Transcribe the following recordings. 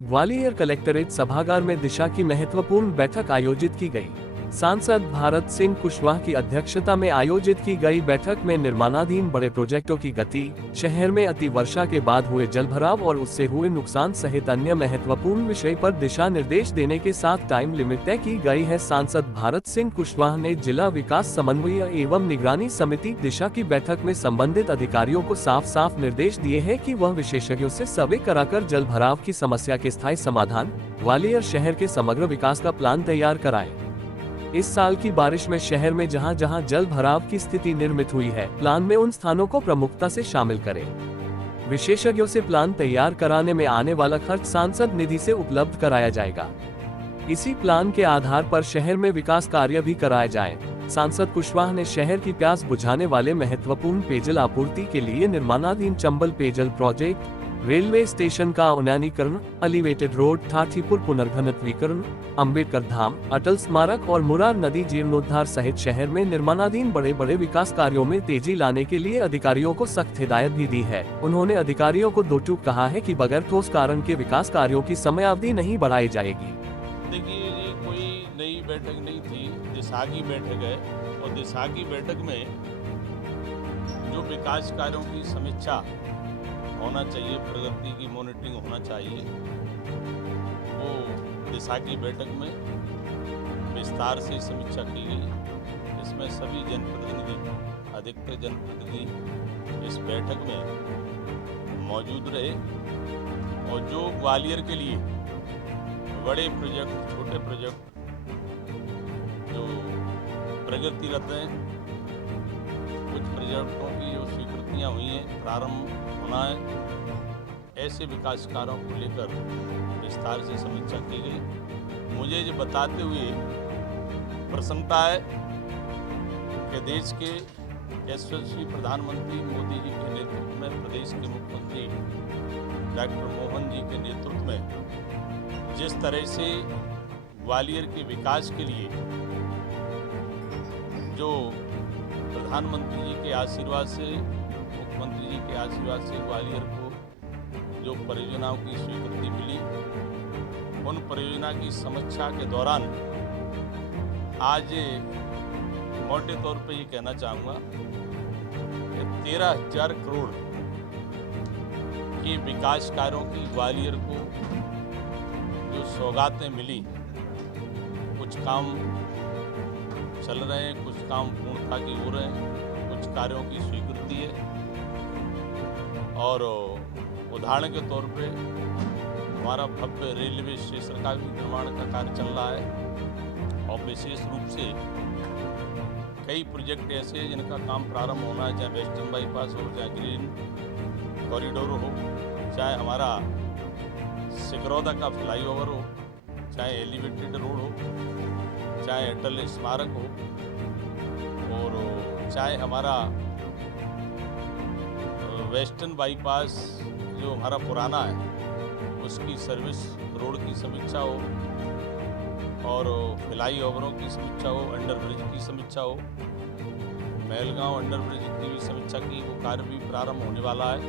Gwalior collectorate सभागार में दिशा की महत्वपूर्ण बैठक आयोजित की गई। सांसद भारत सिंह कुशवाहा की अध्यक्षता में आयोजित की गई बैठक में निर्माणाधीन बड़े प्रोजेक्टों की गति, शहर में अति वर्षा के बाद हुए जलभराव और उससे हुए नुकसान सहित अन्य महत्वपूर्ण विषय पर दिशा निर्देश देने के साथ टाइम लिमिट तय की गई है। सांसद भारत सिंह कुशवाहा ने जिला विकास समन्वय एवं निगरानी समिति दिशा की बैठक में संबंधित अधिकारियों को साफ साफ निर्देश दिए हैं कि वह विशेषज्ञों से सर्वे कराकर जल भराव की समस्या के स्थायी समाधान, ग्वालियर शहर के समग्र विकास का प्लान तैयार कराएं। इस साल की बारिश में शहर में जहां जहां जल भराव की स्थिति निर्मित हुई है, प्लान में उन स्थानों को प्रमुखता से शामिल करें। विशेषज्ञों से प्लान तैयार कराने में आने वाला खर्च सांसद निधि से उपलब्ध कराया जाएगा। इसी प्लान के आधार पर शहर में विकास कार्य भी कराए जाएं। सांसद कुशवाहा ने शहर की प्यास बुझाने वाले महत्वपूर्ण पेयजल आपूर्ति के लिए निर्माणाधीन चंबल पेयजल प्रोजेक्ट, रेलवे स्टेशन का उन्नयनीकरण, एलिवेटेड रोड, ठाठीपुर पुनर्घनत्वीकरण, अम्बेडकर धाम, अटल स्मारक और मुरार नदी जीर्णोद्धार सहित शहर में निर्माणाधीन बड़े बड़े विकास कार्यों में तेजी लाने के लिए अधिकारियों को सख्त हिदायत भी दी है। उन्होंने अधिकारियों को दो टूक कहा है कि बगैर ठोस कारण के विकास कार्यों की समयावधि नहीं बढ़ाई जाएगी। देखिए, ये कोई नई बैठक नहीं थी, दिशा की बैठक है और दिशा की बैठक में जो विकास कार्यों की समीक्षा होना चाहिए, प्रगति की मॉनिटरिंग होना चाहिए, वो दिशा की बैठक में विस्तार से समीक्षा की गई। इसमें सभी जनप्रतिनिधि, अधिकतर जनप्रतिनिधि इस बैठक में मौजूद रहे और जो ग्वालियर के लिए बड़े प्रोजेक्ट, छोटे प्रोजेक्ट जो प्रगतिरत हैं, कुछ प्रोजेक्टों की जो स्वीकृतियाँ हुई हैं, प्रारंभ होना है, ऐसे विकास कार्यों को लेकर विस्तार से समीक्षा की गई। मुझे ये बताते हुए प्रसन्नता है कि देश के यशस्वी प्रधानमंत्री मोदी जी के नेतृत्व में, प्रदेश के मुख्यमंत्री डॉक्टर मोहन जी के नेतृत्व में जिस तरह से ग्वालियर के विकास के लिए जो प्रधानमंत्री जी के आशीर्वाद से, मुख्यमंत्री जी के आशीर्वाद से ग्वालियर को जो परियोजनाओं की स्वीकृति मिली, उन परियोजना की समीक्षा के दौरान आज मोटे तौर पे ये कहना चाहूँगा कि 13,000 करोड़ के विकास कार्यों की ग्वालियर को जो सौगातें मिली, कुछ काम चल रहे हैं, कुछ काम पूर्णता की हो रहे हैं, कुछ कार्यों की स्वीकृति है। और उदाहरण के तौर पे हमारा भव्य रेलवे स्टेशन का भी निर्माण का कार्य चल रहा है और विशेष रूप से कई प्रोजेक्ट ऐसे हैं जिनका काम प्रारंभ होना है, चाहे वेस्टर्न बाईपास हो, चाहे ग्रीन कॉरिडोर हो, चाहे हमारा सिकरौदा का फ्लाईओवर हो, चाहे एलिवेटेड रोड हो, चाहे अटल स्मारक हो, और चाहे हमारा वेस्टर्न बाईपास जो हमारा पुराना है उसकी सर्विस रोड की समीक्षा हो, और फ्लाई ओवरों की समीक्षा हो, अंडर ब्रिज की समीक्षा हो, महलगांव अंडर ब्रिज की भी समीक्षा की, वो कार्य भी प्रारंभ होने वाला है।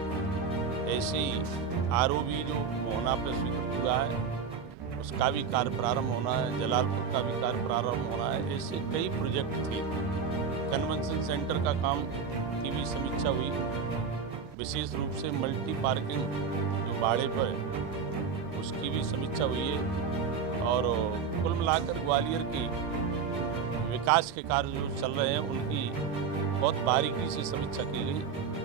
ऐसे ही आरओबी जो मोहना पे स्वीकृत हुआ है उसका भी कार्य प्रारंभ होना है, जलालपुर का भी कार्य प्रारंभ होना है। ऐसे कई प्रोजेक्ट थे। कन्वेंशन सेंटर का काम की भी समीक्षा हुई, विशेष रूप से मल्टी पार्किंग जो बाड़े पर है उसकी भी समीक्षा हुई है। और कुल मिलाकर ग्वालियर की विकास के कार्य जो चल रहे हैं उनकी बहुत बारीकी से समीक्षा की गई।